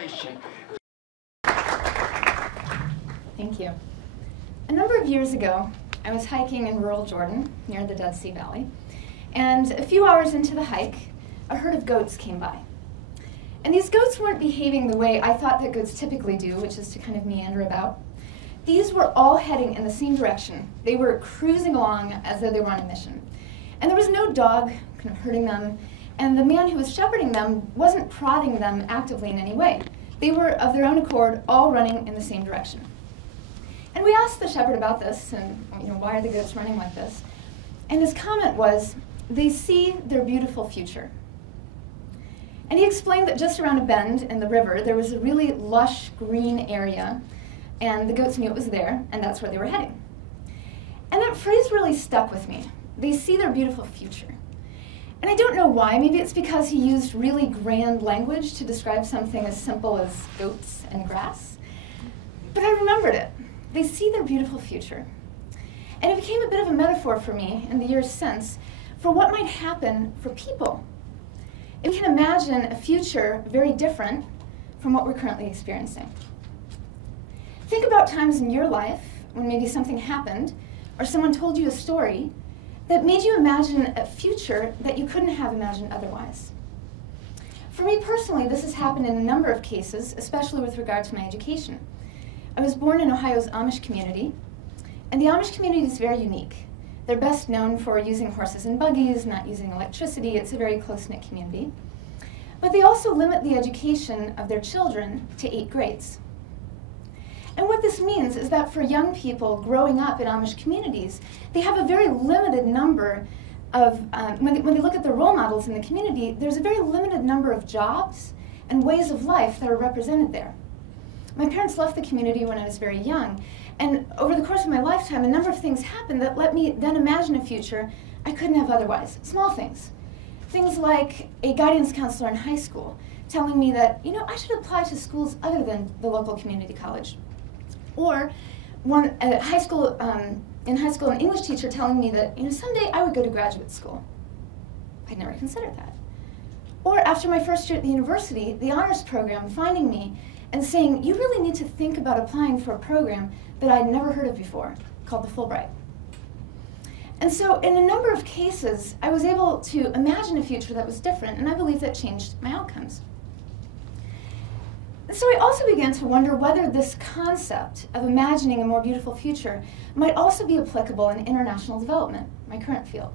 generation. Thank you. A number of years ago, I was hiking in rural Jordan, near the Dead Sea Valley, and a few hours into the hike, a herd of goats came by. And these goats weren't behaving the way I thought that goats typically do, which is to kind of meander about. These were all heading in the same direction. They were cruising along as though they were on a mission. And there was no dog kind of herding them, and the man who was shepherding them wasn't prodding them actively in any way. They were, of their own accord, all running in the same direction. And we asked the shepherd about this, and why are the goats running like this? And his comment was, they see their beautiful future. And he explained that just around a bend in the river, there was a really lush green area, and the goats knew it was there, and that's where they were heading. And that phrase really stuck with me. They see their beautiful future. And I don't know why. Maybe it's because he used really grand language to describe something as simple as goats and grass. But I remembered it. They see their beautiful future. And it became a bit of a metaphor for me in the years since for what might happen for people. If we can imagine a future very different from what we're currently experiencing. Think about times in your life when maybe something happened or someone told you a story that made you imagine a future that you couldn't have imagined otherwise. For me personally, this has happened in a number of cases, especially with regard to my education. I was born in Ohio's Amish community, and the Amish community is very unique. They're best known for using horses and buggies, not using electricity. It's a very close-knit community. But they also limit the education of their children to 8 grades. And what this means is that for young people growing up in Amish communities, they have a very limited number of, when they look at the role models in the community, there's a very limited number of jobs and ways of life that are represented there. My parents left the community when I was very young, and over the course of my lifetime, a number of things happened that let me then imagine a future I couldn't have otherwise. Small things. Things like a guidance counselor in high school telling me that, I should apply to schools other than the local community college. Or in high school, an English teacher telling me that, someday I would go to graduate school. I'd never considered that. Or after my first year at the university, the honors program finding me and saying, you really need to think about applying for a program that I'd never heard of before, called the Fulbright. And so in a number of cases, I was able to imagine a future that was different, and I believe that changed my outcomes. So I also began to wonder whether this concept of imagining a more beautiful future might also be applicable in international development, my current field,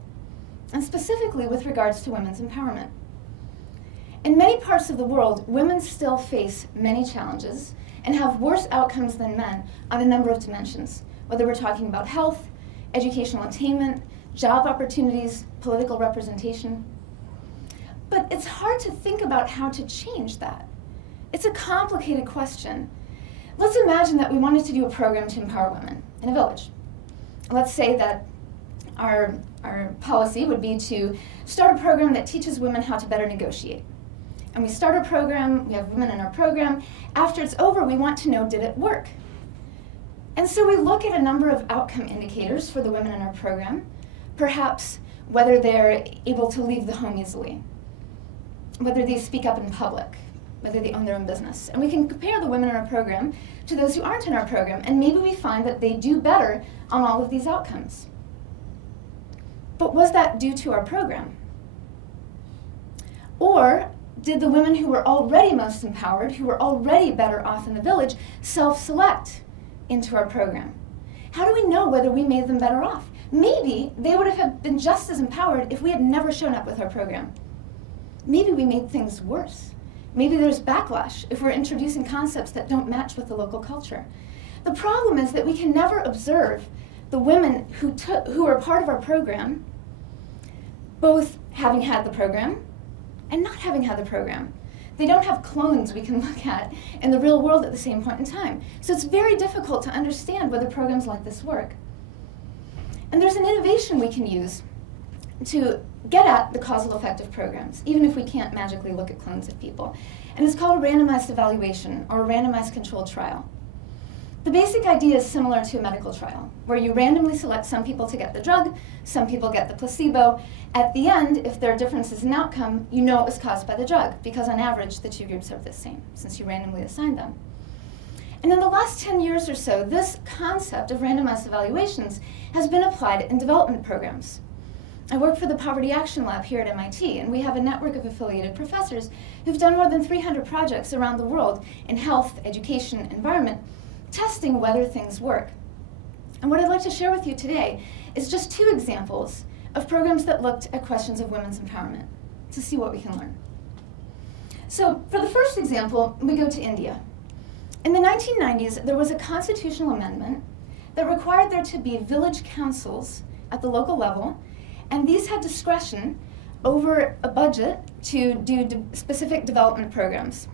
and specifically with regards to women's empowerment. In many parts of the world, women still face many challenges and have worse outcomes than men on a number of dimensions, whether we're talking about health, educational attainment, job opportunities, political representation. But it's hard to think about how to change that. It's a complicated question. Let's imagine that we wanted to do a program to empower women in a village. Let's say that our policy would be to start a program that teaches women how to better negotiate. And we start a program, we have women in our program. After it's over, we want to know, did it work? And so we look at a number of outcome indicators for the women in our program, perhaps whether they're able to leave the home easily, whether they speak up in public, whether they own their own business. And we can compare the women in our program to those who aren't in our program, and maybe we find that they do better on all of these outcomes. But was that due to our program? Or did the women who were already most empowered, who were already better off in the village, self-select into our program? How do we know whether we made them better off? Maybe they would have been just as empowered if we had never shown up with our program. Maybe we made things worse. Maybe there's backlash if we're introducing concepts that don't match with the local culture. The problem is that we can never observe the women who are part of our program, both having had the program and not having had the program. They don't have clones we can look at in the real world at the same point in time. So it's very difficult to understand whether programs like this work. And there's an innovation we can use to get at the causal effect of programs, even if we can't magically look at clones of people. And it's called a randomized evaluation, or a randomized controlled trial. The basic idea is similar to a medical trial, where you randomly select some people to get the drug, some people get the placebo. At the end, if there are differences in outcome, you know it was caused by the drug, because on average, the two groups are the same, since you randomly assigned them. And in the last 10 years or so, this concept of randomized evaluations has been applied in development programs. I work for the Poverty Action Lab here at MIT, and we have a network of affiliated professors who've done more than 300 projects around the world in health, education, environment, testing whether things work. And what I'd like to share with you today is just 2 examples of programs that looked at questions of women's empowerment to see what we can learn. So for the first example, we go to India. In the 1990s, there was a constitutional amendment that required there to be village councils at the local level, and these had discretion over a budget to do specific development programs.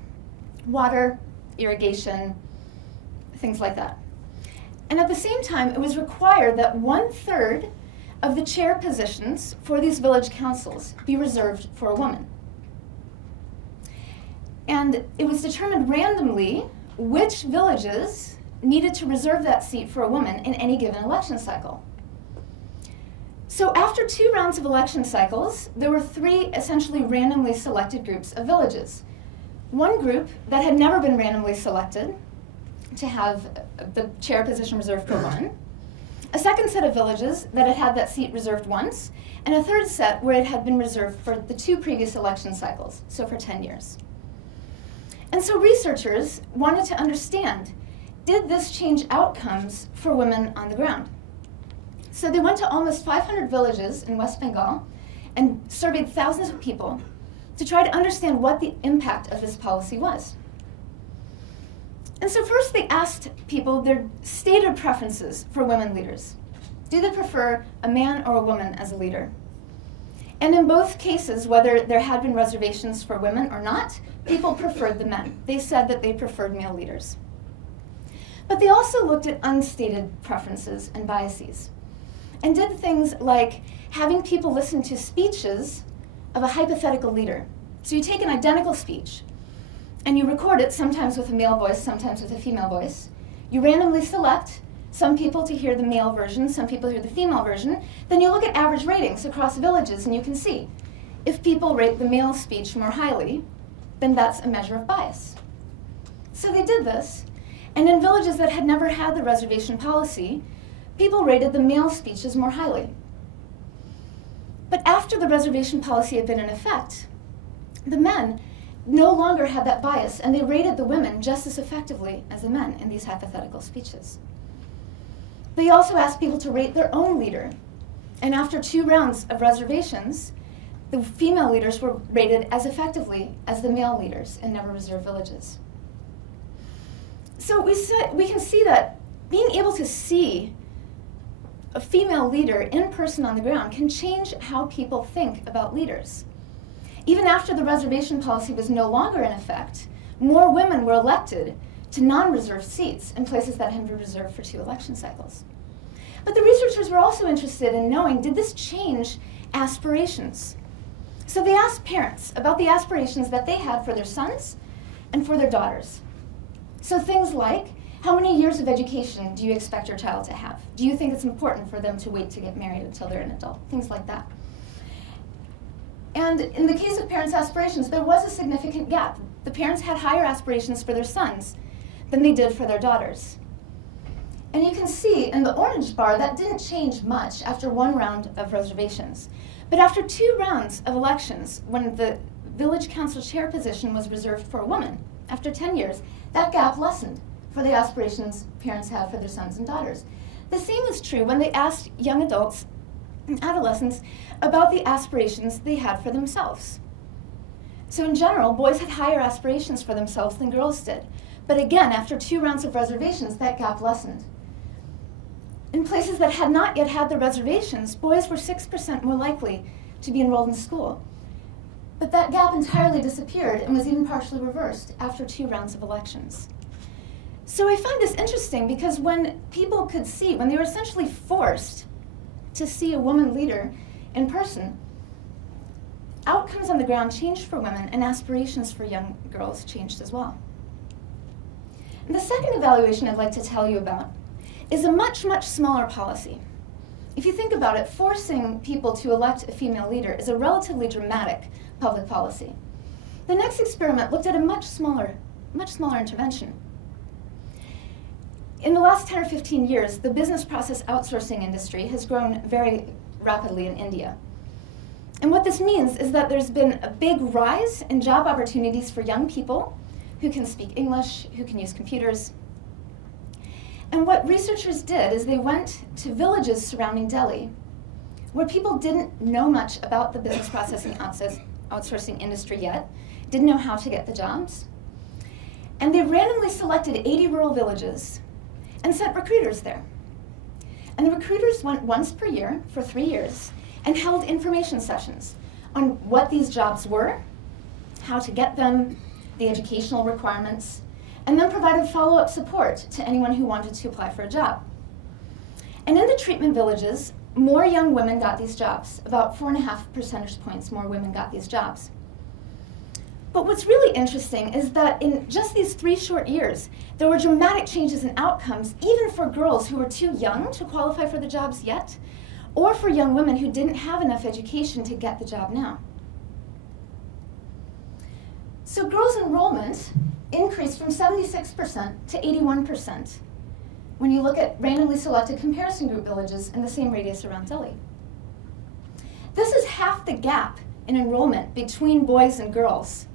Water, irrigation, things like that. And at the same time, it was required that 1/3 of the chair positions for these village councils be reserved for a woman. And it was determined randomly which villages needed to reserve that seat for a woman in any given election cycle. So after 2 rounds of election cycles, there were 3 essentially randomly selected groups of villages. One group that had never been randomly selected to have the chair position reserved for one, a second set of villages that had had that seat reserved once, and a third set where it had been reserved for the 2 previous election cycles, so for 10 years. And so researchers wanted to understand, did this change outcomes for women on the ground? So they went to almost 500 villages in West Bengal and surveyed thousands of people to try to understand what the impact of this policy was. And so first they asked people their stated preferences for women leaders. Do they prefer a man or a woman as a leader? And in both cases, whether there had been reservations for women or not, people preferred the men. They said that they preferred male leaders. But they also looked at unstated preferences and biases, and did things like having people listen to speeches of a hypothetical leader. So you take an identical speech, and you record it, sometimes with a male voice, sometimes with a female voice. You randomly select some people to hear the male version, some people hear the female version. Then you look at average ratings across villages, and you can see if people rate the male speech more highly, then that's a measure of bias. So they did this, and in villages that had never had the reservation policy, people rated the male speeches more highly. But after the reservation policy had been in effect, the men no longer had that bias, and they rated the women just as effectively as the men in these hypothetical speeches. They also asked people to rate their own leader, and after 2 rounds of reservations, the female leaders were rated as effectively as the male leaders in never reserved villages. So we can see that being able to see a female leader in person on the ground can change how people think about leaders. Even after the reservation policy was no longer in effect, more women were elected to non-reserved seats in places that had been reserved for 2 election cycles. But the researchers were also interested in knowing, did this change aspirations? So they asked parents about the aspirations that they had for their sons and for their daughters. So things like, how many years of education do you expect your child to have? Do you think it's important for them to wait to get married until they're an adult? Things like that. And in the case of parents' aspirations, there was a significant gap. The parents had higher aspirations for their sons than they did for their daughters. And you can see in the orange bar that didn't change much after 1 round of reservations. But after 2 rounds of elections, when the village council chair position was reserved for a woman, after 10 years, that gap lessened for the aspirations parents had for their sons and daughters. The same is true when they asked young adults and adolescents about the aspirations they had for themselves. So in general, boys had higher aspirations for themselves than girls did. But again, after 2 rounds of reservations, that gap lessened. In places that had not yet had the reservations, boys were 6% more likely to be enrolled in school. But that gap entirely disappeared and was even partially reversed after 2 rounds of elections. So I find this interesting because when people could see, when they were essentially forced to see a woman leader in person, outcomes on the ground changed for women and aspirations for young girls changed as well. And the second evaluation I'd like to tell you about is a much, much smaller policy. If you think about it, forcing people to elect a female leader is a relatively dramatic public policy. The next experiment looked at a much smaller intervention. In the last 10 or 15 years, the business process outsourcing industry has grown very rapidly in India. And what this means is that there's been a big rise in job opportunities for young people who can speak English, who can use computers. And what researchers did is they went to villages surrounding Delhi, where people didn't know much about the business processing outsourcing industry yet, didn't know how to get the jobs. And they randomly selected 80 rural villages and sent recruiters there. And the recruiters went once per year for 3 years and held information sessions on what these jobs were, how to get them, the educational requirements, and then provided follow-up support to anyone who wanted to apply for a job. And in the treatment villages, more young women got these jobs. About 4.5 percentage points more women got these jobs. But what's really interesting is that in just these 3 short years, there were dramatic changes in outcomes, even for girls who were too young to qualify for the jobs yet, or for young women who didn't have enough education to get the job now. So girls' enrollment increased from 76% to 81% when you look at randomly selected comparison group villages in the same radius around Delhi. This is half the gap in enrollment between boys and girls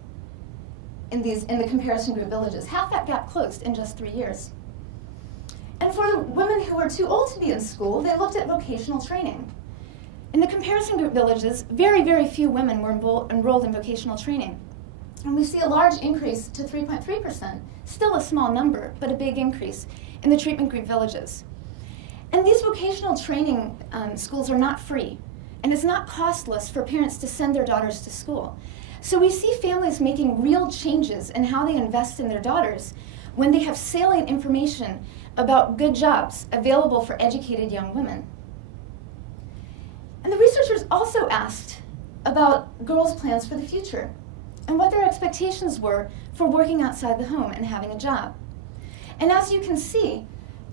in the comparison group villages. Half that gap closed in just 3 years. And for women who were too old to be in school, they looked at vocational training. In the comparison group villages, very, very few women were enrolled in vocational training. And we see a large increase to 3.3%, still a small number, but a big increase in the treatment group villages. And these vocational training schools are not free, and it's not costless for parents to send their daughters to school. So we see families making real changes in how they invest in their daughters when they have salient information about good jobs available for educated young women. And the researchers also asked about girls' plans for the future and what their expectations were for working outside the home and having a job. And as you can see,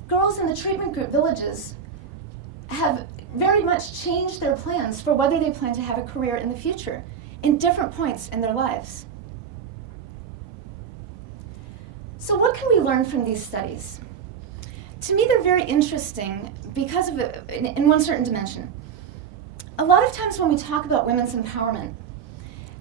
girls in the treatment group villages have very much changed their plans for whether they plan to have a career in the future in different points in their lives. So what can we learn from these studies? To me, they're very interesting because of in one certain dimension. A lot of times when we talk about women's empowerment,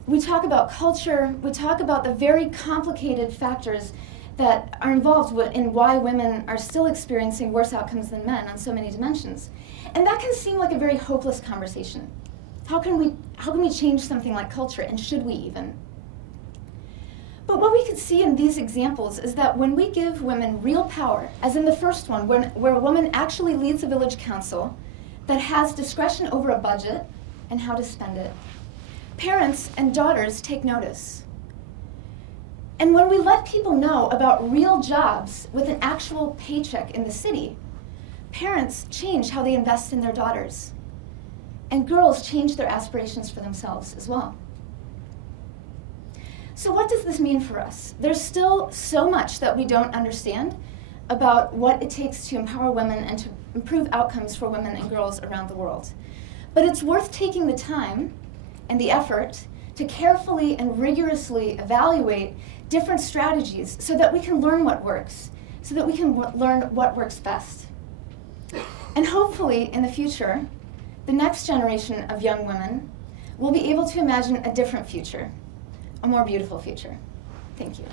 we talk about culture, we talk about the very complicated factors that are involved in why women are still experiencing worse outcomes than men on so many dimensions. And that can seem like a very hopeless conversation. How can we change something like culture, and should we even? But what we could see in these examples is that when we give women real power, as in the first one, where a woman actually leads a village council that has discretion over a budget and how to spend it, parents and daughters take notice. And when we let people know about real jobs with an actual paycheck in the city, parents change how they invest in their daughters. And girls change their aspirations for themselves as well. So what does this mean for us? There's still so much that we don't understand about what it takes to empower women and to improve outcomes for women and girls around the world. But it's worth taking the time and the effort to carefully and rigorously evaluate different strategies so that we can learn what works, so that we can learn what works best. And hopefully, in the future, the next generation of young women will be able to imagine a different future, a more beautiful future. Thank you.